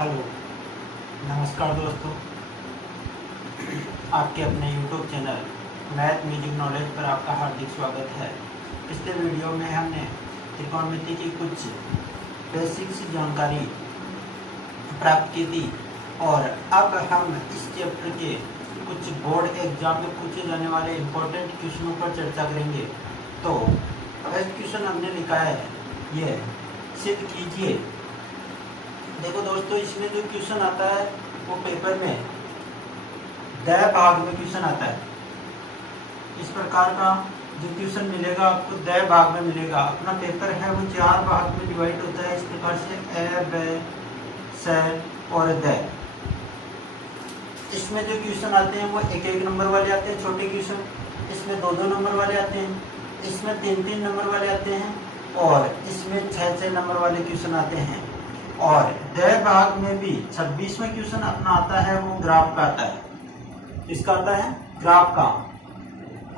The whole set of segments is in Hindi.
हेलो, नमस्कार दोस्तों। आपके अपने YouTube channel math music knowledge पर आपका हार्दिक स्वागत है। पिछले वीडियो में हमने त्रिकोणमिति की कुछ बेसिक सी जानकारी प्राप्त की थी और अब हम इस चैप्टर के कुछ बोर्ड एग्जाम में पूछे जाने वाले इम्पोर्टेंट क्वेश्चनों पर चर्चा करेंगे। तो फर्स्ट क्वेश्चन हमने लिखा है, ये सिद्ध कीजिए। देखो दोस्तों, इसमें जो क्वेश्चन आता है वो पेपर में द भाग में क्वेश्चन आता है। इस प्रकार का जो क्वेश्चन मिलेगा आपको द भाग में मिलेगा। अपना पेपर है वो 4 भाग में डिवाइड होता है, इस प्रकार से ए, ब, स और द। इसमें जो क्वेश्चन आते हैं वो 1-1 नंबर वाले आते हैं, छोटे क्वेश्चन। इसमें 2-2 नंबर वाले आते हैं, इसमें 3-3 नंबर वाले आते हैं और इसमें 6-6 नंबर वाले क्वेश्चन आते हैं। और द भाग में भी 26वां क्वेश्चन अपना आता है वो ग्राफ का आता है। इसका आता है ग्राफ का।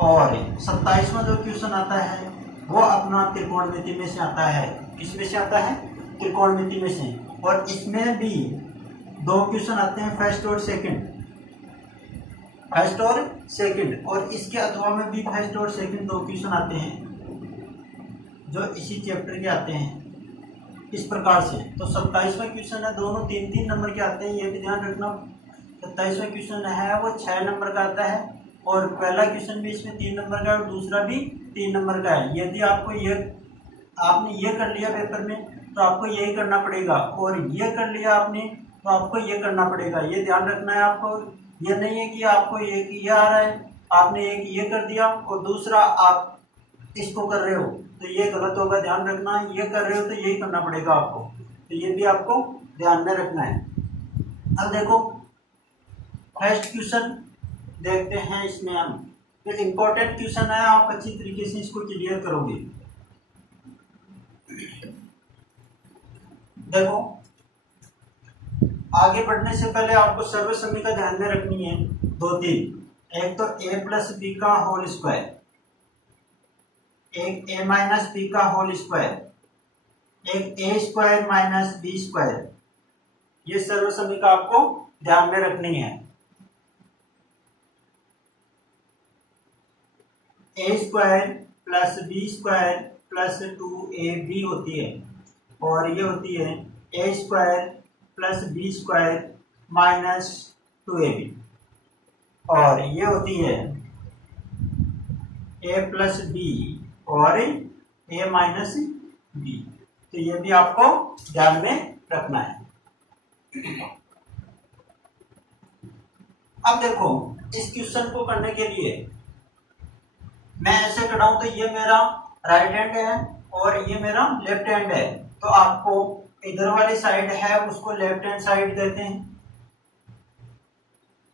और 27वां जो क्वेश्चन आता है वो अपना त्रिकोणमिति में से आता है। किस में से आता है? त्रिकोणमिति में से। और इसमें भी 2 क्वेश्चन आते हैं, फर्स्ट और सेकंड। फर्स्ट और सेकंड। और इसके अथवा में भी फर्स्ट और सेकंड 2 क्वेश्चन आते हैं जो इसी चैप्टर के आते हैं इस प्रकार से। तो 27वां क्वेश्चन है, दोनों 3-3 नंबर के आते हैं, ये भी ध्यान रखना। 27वां क्वेश्चन है वो 6 नंबर का आता है और पहला क्वेश्चन भी इसमें 3 नंबर का है और दूसरा भी 3 नंबर का है। यदि आपको आपने ये कर लिया पेपर में तो आपको यही करना पड़ेगा, और ये कर लिया आपने तो आपको ये करना पड़ेगा। ये ध्यान रखना है आपको। ये नहीं है कि आपको एक ये आ रहा है, आपने एक ये कर दिया और दूसरा आप इसको कर रहे हो, तो ये गलत होगा। ध्यान रखना है, ये कर रहे हो तो यही करना पड़ेगा आपको। तो ये भी आपको ध्यान में रखना है। अब देखो फर्स्ट क्वेश्चन देखते हैं। इसमें हम जो इम्पोर्टेंट क्वेश्चन है आप अच्छी तरीके से इसको क्लियर करोगे। देखो, आगे बढ़ने से पहले आपको सर्वसम्मति का ध्यान में रखनी है 2-3। एक तो a प्लस बी का होल स्क्वायर, एक a माइनस बी का होल स्क्वायर, एक a square minus b square. ये सर्वसम्मति आपको ध्यान में रखनी है। a square plus B square plus 2ab होती है और ये होती है a square plus B square minus 2ab और ये होती है a प्लस बी और a माइनस बी। तो ये भी आपको ध्यान में रखना है। अब देखो, इस क्वेश्चन को करने के लिए मैं ऐसे कराऊं तो ये मेरा राइट हैंड है और ये मेरा लेफ्ट हैंड है। तो आपको इधर वाली साइड है उसको लेफ्ट हैंड साइड देते हैं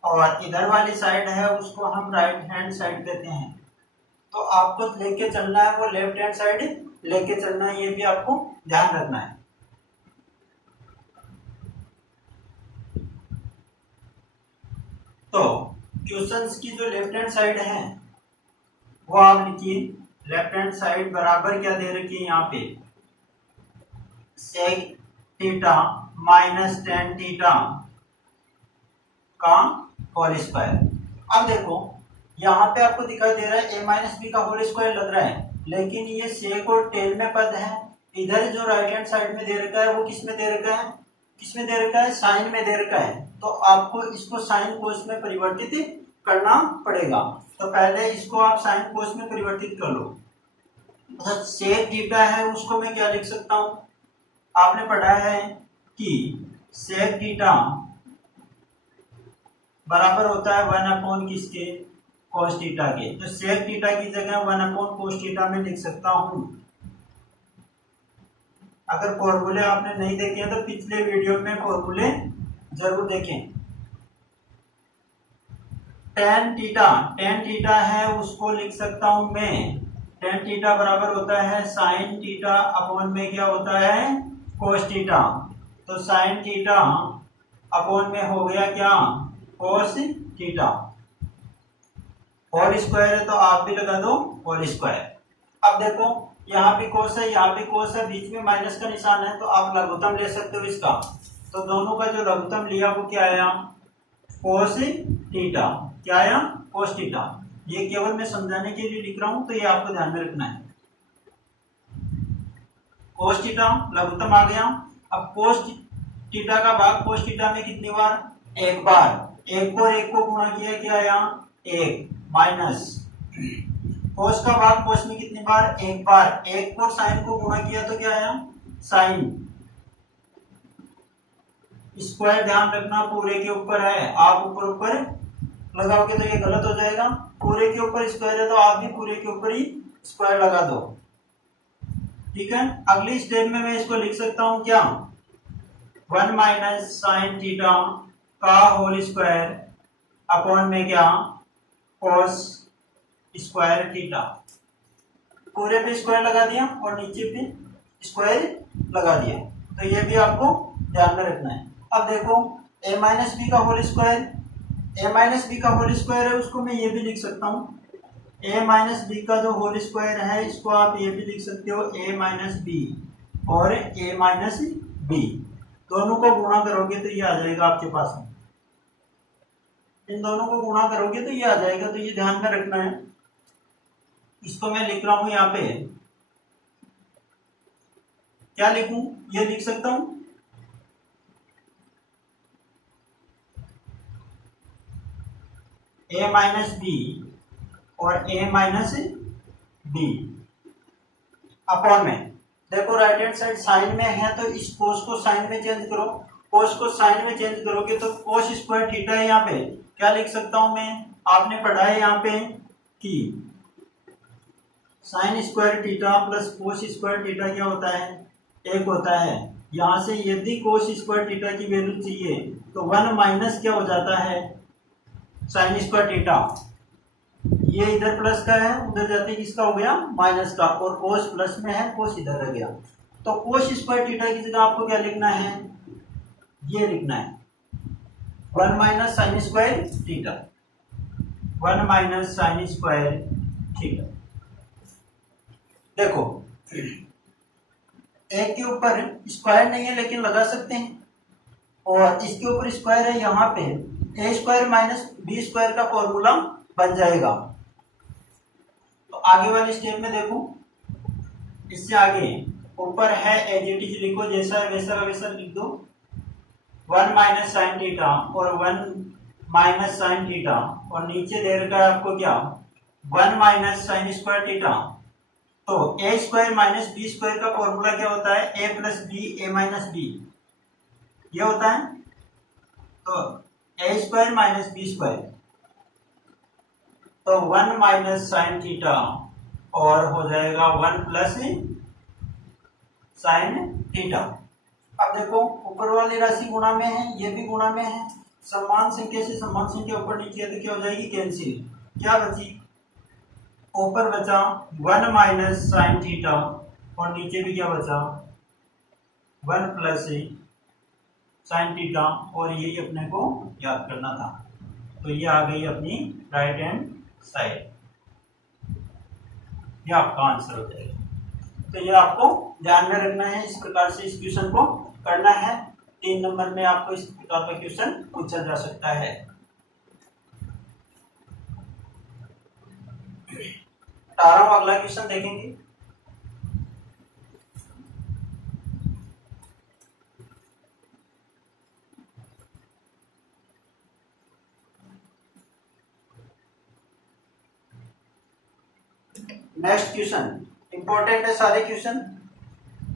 और इधर वाली साइड है उसको हम राइट हैंड साइड देते हैं। तो आपको लेके चलना है वो लेफ्ट हैंड साइड लेके चलना है, ये भी आपको ध्यान रखना है। तो क्वेश्चंस की जो लेफ्ट हैंड साइड है वो आप लिखिए। लेफ्ट हैंड साइड बराबर क्या दे रखी है यहाँ पे? Sec theta minus tan theta का होल स्क्वायर। अब देखो यहाँ पे आपको दिखाई दे रहा है a माइनस बी का होल स्क्वायर लग रहा है, लेकिन ये सेक और टेन में पद है। इधर जो राइट हैंड साइड में दे रखा है वो किस में दे रखा है? किस में दे रखा है? साइन में दे रखा है। तो आपको इसको साइन कोस में परिवर्तित करना पड़ेगा। तो पहले इसको आप साइन कोस में परिवर्तित कर लो। तो सेक थीटा है उसको मैं क्या लिख सकता हूँ? आपने पढ़ा है कि सेक थीटा बराबर होता है 1 किसके? cos थीटा के। तो सेक थीटा की जगह 1 cos थीटा में लिख सकता हूं। अगर फॉर्मूले आपने नहीं देखे हैं तो पिछले वीडियो में फॉर्मूले जरूर देखें। टेन थीटा है उसको लिख सकता हूं मैं। टेन थीटा बराबर होता है साइन थीटा अपॉन में क्या होता है? cos theta. तो साइन थीटा अपॉन में हो गया क्या? cos theta. होल स्क्वायर है तो आप भी लगा दो होल स्क्वायर। अब देखो यहाँ भी कोस है, यहाँ भी कोस है, बीच में माइनस का निशान है, तो आप लघुत्तम ले सकते हो इसका। तो दोनों का जो लघुत्तम लिया वो क्या आया, कोस थीटा। क्या आया, कोस थीटा। ये केवल मैं समझाने के लिए लिख रहा हूं, तो ये आपको ध्यान में रखना है। कोस थीटा लघुत्तम आ गया। अब कोस थीटा का भाग कोस थीटा में कितनी बार, एक बार। एक को गुणा किया, क्या आया, एक, माइनस कोस का भाग कोस में कितनी बार, एक बार। एक को साइन को गुणा किया तो क्या आया, साइन। स्क्वायर ध्यान रखना पूरे के ऊपर है, आप ऊपर ऊपर लगाओगे तो ये गलत हो जाएगा। पूरे के ऊपर स्क्वायर है तो आप भी पूरे के ऊपर ही स्क्वायर लगा दो, ठीक है। अगली स्टेप में मैं इसको लिख सकता हूं क्या, 1 माइनस साइन थीटा का होल स्क्वायर अपॉन में क्या, कोस स्क्वायर थीटा। पूरे पे स्क्वायर लगा दिया और नीचे पे स्क्वायर लगा दिया, तो ये भी आपको ध्यान में रखना है। अब देखो a माइनस बी का whole square, a minus b का होल स्क्वायर है, उसको मैं ये भी लिख सकता हूँ, a माइनस बी का जो होल स्क्वायर है इसको आप ये भी लिख सकते हो a माइनस बी और a माइनस बी। दोनों को गुणा करोगे तो ये आ जाएगा आपके पास में, इन दोनों को गुणा करोगे तो ये आ जाएगा, तो ये ध्यान में रखना है। इसको मैं लिख रहा हूं यहाँ पे, क्या लिखूं, ये लिख सकता हूं a माइनस बी और a माइनस बी अपॉन में। देखो राइट हैंड साइड साइन में है तो इस कोस को साइन में चेंज करो, कोस को साइन में चेंज करोगे तो कोस स्क्वायर थीटा है। यहाँ पे क्या लिख सकता हूं मैं, आपने पढ़ा है यहाँ पे कि sign square theta plus cos square theta क्या होता है, एक होता है। यहां से यदि कोस स्क्वायर थीटा की वैल्यू चाहिए तो 1 माइनस क्या हो जाता है, साइन स्क्वायर थीटा। ये इधर प्लस का है, उधर जाते किसका हो गया, माइनस का, और कोस प्लस में है, कोस इधर रह गया। तो कोस स्क्वायर थीटा की जगह आपको क्या लिखना है, ये लिखना है 1 minus sign square theta, 1 minus sign square theta. देखो एक के ऊपर स्क्वायर नहीं है लेकिन लगा सकते हैं, और इसके ऊपर स्क्वायर है, यहाँ पे ए स्क्वायर माइनस बी स्क्वायर का फॉर्मूला बन जाएगा। तो आगे वाली स्टेप में देखो, इससे आगे ऊपर है एज इट इज लिखो, जैसा है वैसा वैसा लिख दो, 1 माइनस साइन थीटा और 1 माइनस साइन थीटा, और नीचे दे रखा है आपको क्या, 1 माइनस साइन स्क्वायर थीटा। तो ए स्क्वायर माइनस बी स्क्वायर का फॉर्मूला क्या होता है, ए प्लस बी ए माइनस बी, ये होता है। तो ए स्क्वायर माइनस बी स्क्वायर, तो 1 माइनस साइन थीटा और हो जाएगा 1 प्लस साइन थीटा। अब देखो ऊपर वाली राशि गुणा में है, ये भी गुणा में है, समान संख्या से समान संख्या ऊपर नीचे है तो क्या हो जाएगी, कैंसिल। क्या बची, ऊपर बचा 1 माइनस साइन थीटा और नीचे भी क्या बचा 1 प्लस साइन थीटा, और यही अपने को याद करना था। तो ये आ गई अपनी राइट हैंड साइड, ये आपका आंसर हो जाएगा। तो ये आपको ध्यान में रखना है, इस प्रकार से इस क्वेश्चन को करना है। 3 नंबर में आपको इस प्रकार का क्वेश्चन पूछा जा सकता है। 18वां अगला क्वेश्चन देखेंगे। नेक्स्ट क्वेश्चन इंपॉर्टेंट है, सारे क्वेश्चन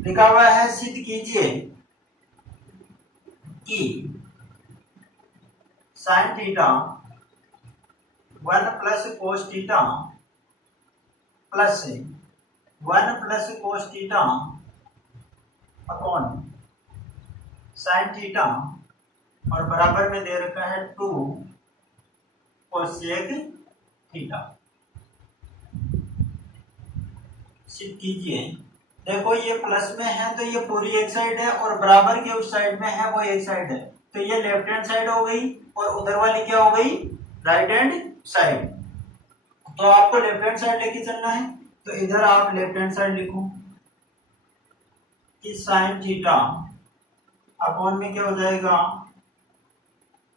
लिखा हुआ है, सिद्ध कीजिए कि sine theta 1 plus cos theta plus 1 plus cos theta upon sine theta और बराबर में दे रखा है 2 कोसेक थीटा। सिद्ध कीजिए। देखो ये प्लस में है तो ये पूरी एक साइड है, और बराबर के उस साइड में है वो एक साइड है, तो ये लेफ्ट हैंड साइड हो गई और उधर वाली क्या हो गई, राइट हैंड साइड। तो आपको लेफ्ट हैंड साइड लेके चलना है, तो इधर आप लेफ्ट हैंड साइड लिखो कि साइन थीटा अपॉन में क्या हो जाएगा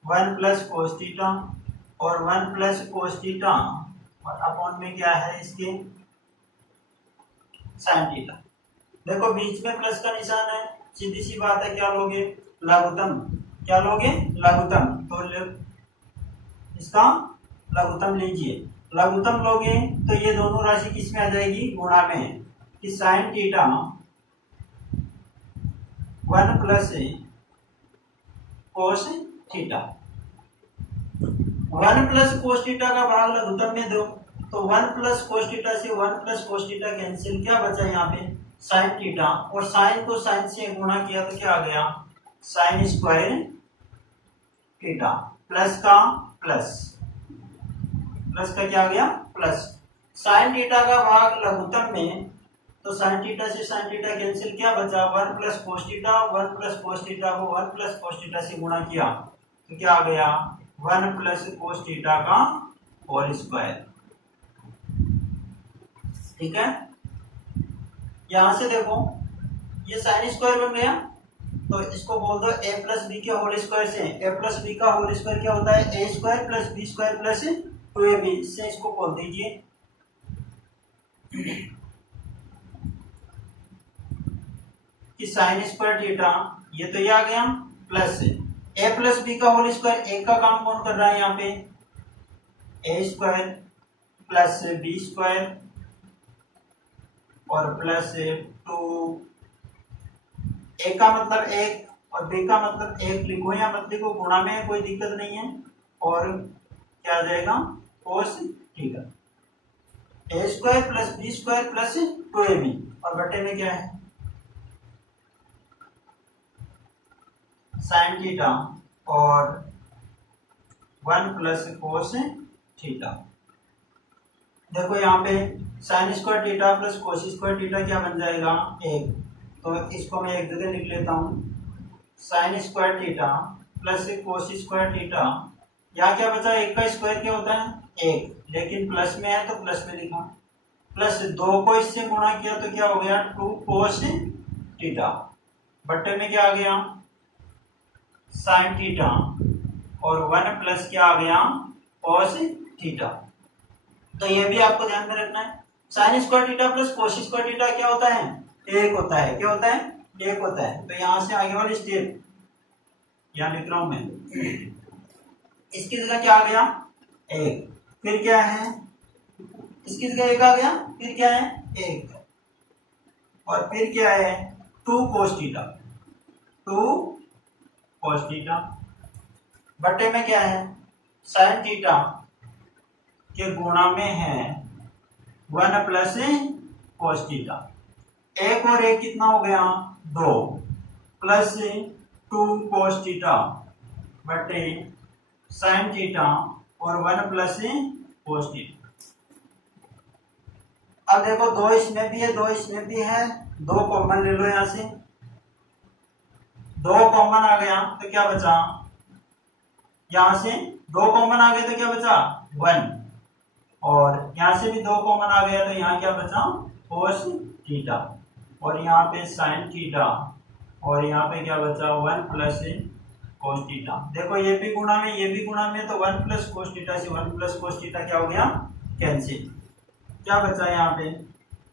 1 प्लस कोस थीटा, और 1 प्लस कोस थीटा और अपॉन में क्या है इसके साइन थीटा। देखो बीच में प्लस का निशान है, सीधी सी बात है, क्या लोगे लघुत्तम, क्या लोगे लघुत्तम, तो इसका लघुत्तम लीजिए। लघुत्तम लोगे तो ये दोनों राशि किस में आ जाएगी, गुणा में, कि sine theta 1 plus cos theta. 1 plus cos theta का भाग लघुत्तम में दो, तो 1 प्लस कोस थीटा से 1 प्लस कोस थीटा कैंसिल, क्या बचा यहाँ पे साइन थीटा, और साइन को साइन से गुणा किया तो क्या आ गया साइन स्क्वायर थीटा, प्लस का प्लस, प्लस का क्या आ गया प्लस। साइन थीटा का भाग लघुत्तम में, तो साइन थीटा से साइन थीटा कैंसिल, क्या बचा 1 plus cos theta, 1 plus cos theta को 1 प्लस कोस थीटा से गुणा किया तो क्या आ गया 1 प्लस कोस थीटा का होल स्क्वायर। ठीक है, यहां से देखो ये साइन स्क्वायर बन गया, तो इसको बोल दो a प्लस बी के होल स्क्वायर से। a प्लस बी का होल स्क्वायर क्या होता है a square plus B square plus 2ab, इससे इसको बोल दीजिए कि साइन स्क्वायर थीटा, ये तो ये आ गया, प्लस a प्लस बी का होल स्क्वायर, एक का काम कौन कर रहा है यहाँ पे a square plus B square और प्लस 2, ए का मतलब एक और बी का मतलब एक लिखो या मत लिखो, गुणा में है कोई दिक्कत नहीं है, और क्या आ जाएगा cos theta, a square plus B square plus 2ab, और बटे में क्या है साइन थीटा और 1 प्लस कोस थीटा। देखो यहाँ पे sign square theta plus cos square theta क्या बन जाएगा 1, तो इसको मैं एक जगह लिख लेता हूँ, sign square theta plus cos square theta, यहाँ क्या बचा, एक का स्क्वायर क्या होता है 1, लेकिन प्लस में है तो प्लस में लिखा, प्लस 2 को इससे गुणा किया तो क्या हो गया 2 कोस थीटा, बट्टे में क्या आ गया साइन थीटा और 1 प्लस क्या आ गया कोस थीटा। तो ये भी आपको ध्यान में रखना है, sign square theta plus cos square theta क्या होता है एक होता है, क्या होता है एक होता है। तो यहां से आगे वाली स्टेप यहां लिख रहा हूं मैं, इसकी जगह क्या आ गया एक, फिर क्या है इसकी जगह एक आ गया, फिर क्या है एक, और फिर क्या है 2 कोस थीटा, 2 कोस थीटा, बटे में क्या है साइन थीटा के गुणा में है 1 प्लस कोस थीटा, एक और एक कितना हो गया 2 प्लस 2 कोस थीटा बटे साइन थीटा और 1 प्लस कोस थीटा। अब देखो 2 इसमें भी है 2 इसमें भी है, 2 कॉमन ले लो यहां से, 2 कॉमन आ गया तो क्या बचा, यहां से 2 कॉमन आ गया तो क्या बचा 1, और यहां से भी 2 कॉमन आ गया तो यहाँ क्या बचा कोस थीटा, और यहाँ पे साइन थीटा, और यहाँ पे क्या बचा 1 प्लस कोस थीटा। देखो ये भी गुणा में ये भी गुणा में, तो 1 प्लस कोस थीटा से 1 प्लस कोस थीटा क्या हो गया कैंसिल, क्या बचा यहाँ पे,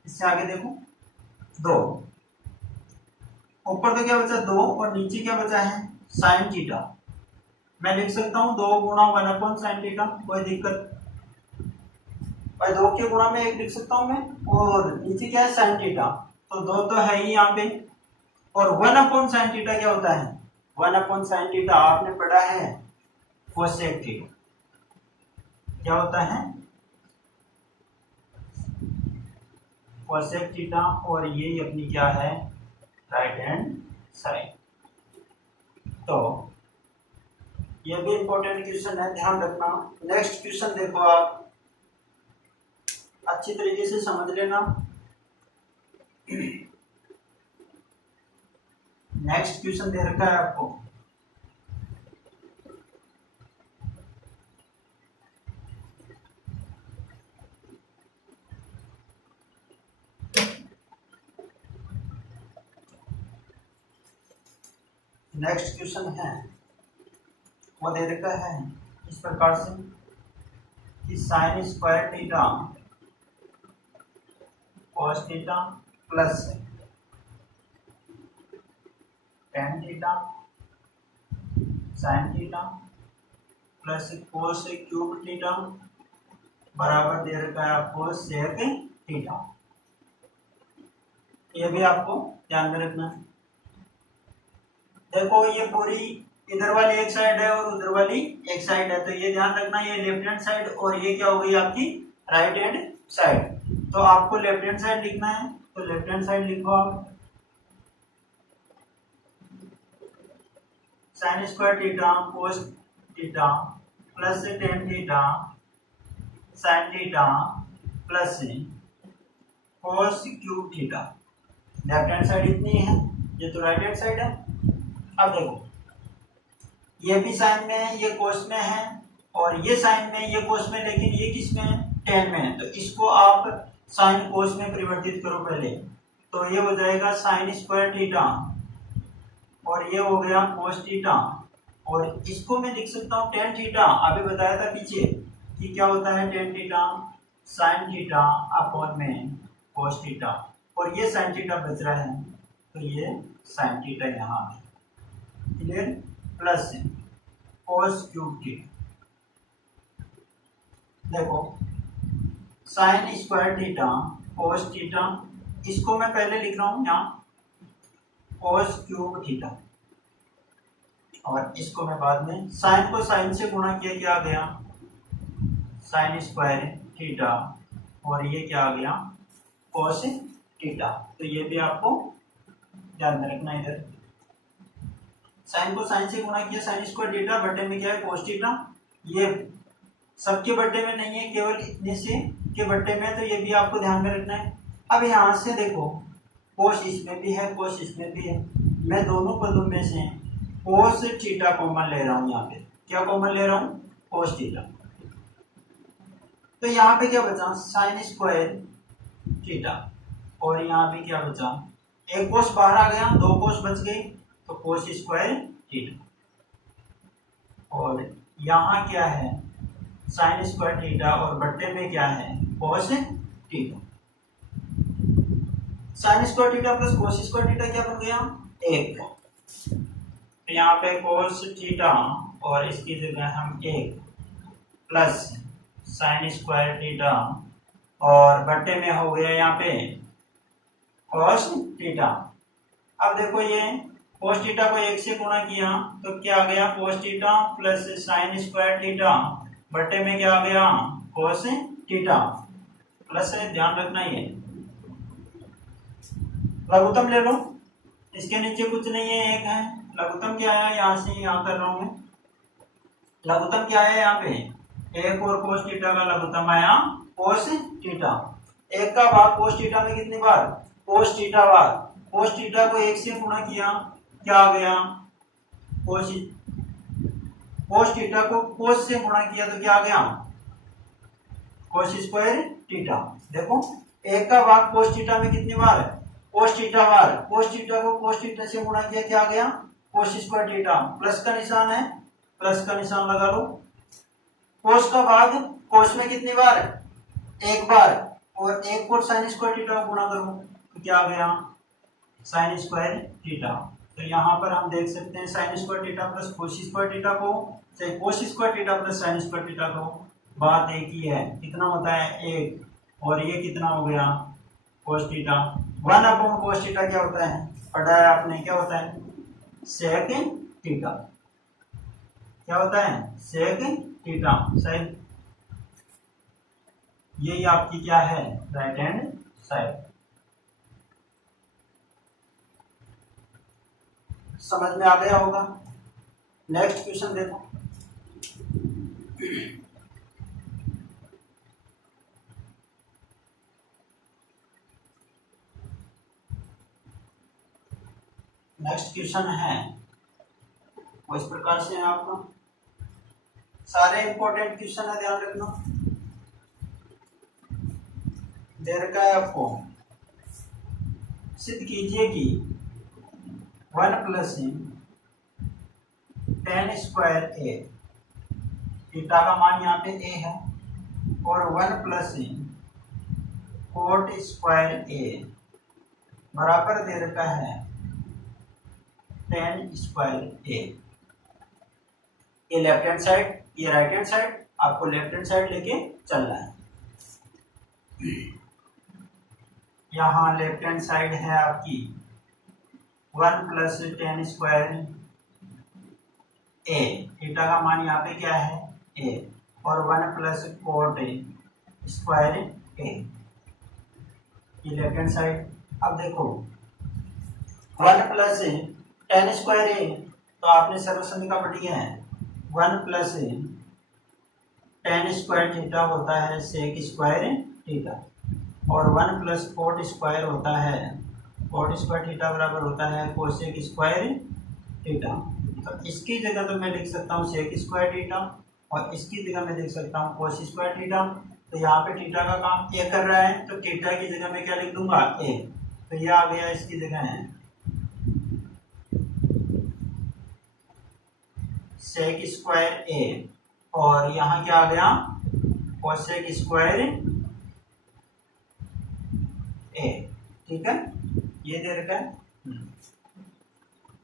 इससे आगे देखो 2, ऊपर तो क्या बचा 2 और नीचे क्या बचा है साइन थीटा, मैं लिख सकता हूँ 2 गुणा 1 अपॉन साइन थीटा, कोई दिक्कत भाई, 2 के गुणा में 1 लिख सकता हूँ मैं, और नीचे क्या है साइन थीटा, तो 2 तो है ही यहाँ पे, और 1 अपॉन साइन थीटा क्या होता है 1 अपॉन साइन थीटा आपने पढ़ा है कोसेक थीटा, क्या होता है कोसेक थीटा, और ये अपनी क्या है राइट हैंड साइड। तो ये भी इंपॉर्टेंट क्वेश्चन है, ध्यान रखना। नेक्स्ट क्वेश्चन देखो आप अच्छी तरीके से समझ लेना। नेक्स्ट क्वेश्चन दे रखा है आपको, नेक्स्ट क्वेश्चन है वो दे रखा है इस प्रकार से कि sign square theta cos theta plus tan theta sine theta plus cos cube theta बराबर दे रखा है आपको सेक थीटा। ये भी आपको ध्यान में रखना है। देखो ये पूरी इधर वाली एक साइड है और उधर वाली एक साइड है, तो ये ध्यान रखना ये लेफ्ट हैंड साइड और ये क्या हो गई आपकी राइट हैंड साइड। तो आपको लेफ्ट हैंड साइड लिखना है, तो लेफ्ट हैंड साइड लिखो आप sign square theta cos theta plus tan theta sine theta plus cos cube theta. Left hand side इतनी है, ये तो राइट हैंड साइड है। अब देखो ये भी साइन में है, ये कोस में है, और ये साइन में ये कोस में, लेकिन ये किस में है टेन में है। तो इसको आप साइन कोस में परिवर्तित करो पहले, तो ये हो जाएगा साइन स्क्वायर थीटा और ये हो गया कोस थीटा, और इसको मैं लिख सकता हूँ टेन थीटा। अभी बताया था पीछे कि क्या होता है tan theta sine theta upon में कोस थीटा, और ये साइन थीटा बच रहा है तो ये साइन थीटा यहाँ है, clear, plus cos cube theta. देखो sine square theta cos theta, इसको मैं पहले लिख रहा हूँ यहाँ कोस क्यूब थीटा, और इसको मैं बाद में साइन को साइन से गुणा किया, क्या आ गया साइन स्क्वायर थीटा, और ये क्या आ गया कोस थीटा। तो ये भी आपको ध्यान में रखना, इधर साइन को साइन से गुणा किया साइन स्क्वायर थीटा, बटे में क्या है कोस थीटा। ये सबके बटे में नहीं है, केवल इतने से के बटे में, तो ये भी आपको ध्यान में रखना है। अब यहाँ से देखो कोस इसमें भी है कोस इसमें भी है, मैं दोनों पदों में से कोस थीटा कॉमन ले रहा हूँ। यहाँ पे क्या कॉमन ले रहा हूँ कोस थीटा, तो यहाँ पे क्या बचा साइन स्क्वायर थीटा, और यहाँ पे क्या बचा एक कोस बाहर आ गया, दो कोस बच गई, तो कोस स्क्वायर थीटा, और यहाँ क्या है साइन स्क्वायर थीटा और बट्टे में क्या है cos theta. Sign square theta plus cos square theta क्या बन गया एक, तो यहाँ पे कोस थीटा और इसकी जगह हम एक प्लस साइन स्क्वायर थीटा और बट्टे में हो गया यहाँ पे कोस थीटा। अब देखो ये कोस थीटा को एक से गुणा किया तो क्या आ गया cos theta plus sign square theta, बट्टे में क्या आ गया कोस थीटा, प्लस ध्यान रखना ये लघुत्तम ले लो, इसके नीचे कुछ नहीं है, एक है। लघुत्तम क्या है, यहाँ से यहाँ कर रहा हूं मैं, लघुत्तम क्या है यहाँ पे एक और कोस थीटा का लघुत्तम आया कोस थीटा। एक का भाग कोस थीटा में कितनी बार कोस थीटा बार, कोस थीटा को एक से गुणा किया क्या आ गया कोस थीटा को कोस से गुणा किया तो क्या आ गया कोस स्क्वायर थीटा। देखो एक का भाग कोस थीटा में कितनी बार है कोस थीटा बार, कोस थीटा को कोस थीटा से गुणा किया क्या आ गया कोस स्क्वायर थीटा, प्लस का निशान है प्लस का निशान लगा लो। कोस का भाग कोस में कितनी बार है एक बार, और एक को साइन स्क्वायर थीटा को गुणा करो तो क्या आ गया साइन स्क्वायर थीटा। तो यहाँ पर हम देख सकते हैं sign square theta plus cos square theta को, चाहे cos square theta plus sign square theta को, बात एक ही है, कितना होता है एक, और ये कितना हो गया कोस थीटा। 1 कोस थीटा क्या होता है पढ़ा है आपने, क्या होता है सेक थीटा, क्या होता है सेक थीटा। सही, यही आपकी क्या है राइट हैंड साइड। समझ में आ गया होगा। नेक्स्ट क्वेश्चन देखो, नेक्स्ट क्वेश्चन है वो इस प्रकार से है आपका, सारे इंपॉर्टेंट क्वेश्चन है ध्यान रखना। दे रखा है आपको सिद्ध कीजिए कि 1 प्लस टेन स्क्वायर ए, थीटा का मान यहाँ पे ए है, और 1 प्लस कोट स्क्वायर ए बराबर दे रखा है टेन स्क्वायर ए। ये लेफ्ट हैंड साइड, ये राइट हैंड साइड, आपको लेफ्ट हैंड साइड लेके चलना है। यहाँ लेफ्ट हैंड साइड है आपकी 1 प्लस टेन स्क्वायर ए, थीटा का मान यहाँ पे क्या है ए, और 1 प्लस कोट स्क्वायर ए, ये लेफ्ट हैंड साइड। अब देखो 1 प्लस टेन स्क्वायर ए, तो आपने सर्वसंधि का पढ़ लिया है। 1 प्लस टेन स्क्वायर थीटा होता है सेक स्क्वायर थीटा, और 1 प्लस कोट स्क्वायर होता है, कोट स्क्वायर थीटा बराबर होता है कोसेक स्क्वायर थीटा। तो इसकी जगह तो मैं लिख सकता हूँ सेक स्क्वायर थीटा, और इसकी जगह मैं लिख सकता हूँ कोस स्क्वायर थीटा। तो यहाँ पे थीटा का काम ए कर रहा है, तो थीटा की जगह मैं क्या लिख दूंगा ए, तो ये आ गया इसकी जगह है सेक स्क्वायर ए, और यहाँ क्या आ गया कोसेक स्क्वायर ए। ठीक है, ये दे रखा है।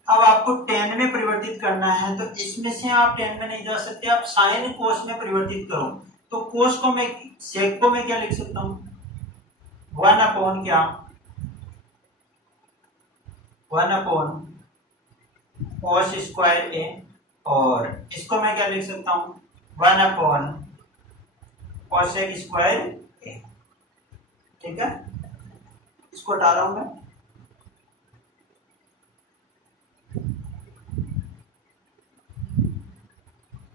अब आपको टेन में परिवर्तित करना है, तो इसमें से आप टेन में नहीं जा सकते, आप साइन कोस में परिवर्तित करो। तो कोस को मैं, सेक को मैं क्या लिख सकता हूं 1 अपॉन क्या 1 अपॉन कोस स्क्वायर ए, और इसको मैं क्या लिख सकता हूं 1 अपॉन कोसेक स्क्वायर ए। ठीक है, इसको हटा रहा हूं मैं।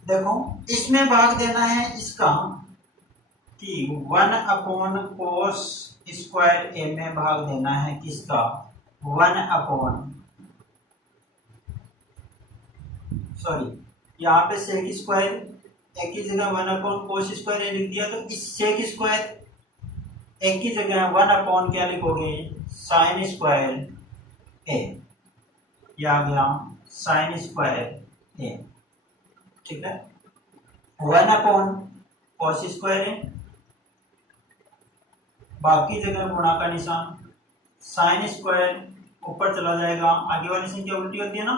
देखो इसमें भाग देना है इसका कि 1 अपॉन कोस स्क्वायर ए में भाग देना है किसका 1 अपॉन, सॉरी यहाँ पे सेक स्क्वायर ए की जगह 1 अपॉन कोस स्क्वायर ए लिख दिया, तो इस सेक स्क्वायर ए की जगह 1 अपॉन क्या लिखोगे साइन स्क्वायर ए, ये आ गया साइन स्क्वायर ए। ठीक है, 1 अपॉन कॉस स्क्वायर है, बाकी जगह गुणा का निशान, साइन स्क्वायर ऊपर चला जाएगा, आगे वाली संख्या उल्टी होती है ना,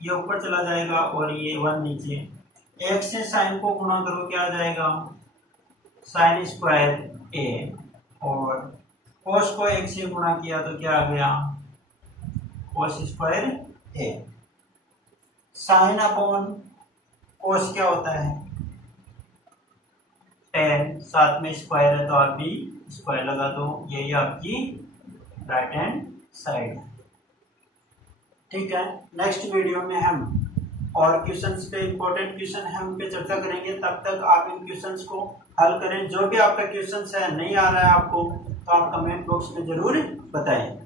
ये ऊपर चला जाएगा और ये 1 नीचे। एक से साइन को गुणा करो क्या आ जाएगा साइन स्क्वायर ए, और कॉस को एक से गुणा किया तो क्या आ गया कॉस स्क्वायर ए। साइन अपॉन कोस क्या होता है टेन, साथ में स्क्वायर है तो आप भी स्क्वायर लगा दो, यही आपकी राइट हैंड साइड है। ठीक है, नेक्स्ट वीडियो में हम और क्वेश्चंस पे, इंपॉर्टेंट क्वेश्चन है उन पे चर्चा करेंगे। तब तक आप इन क्वेश्चंस को हल करें। जो भी आपका क्वेश्चंस है नहीं आ रहा है आपको, तो आप कमेंट बॉक्स में जरूर बताएं।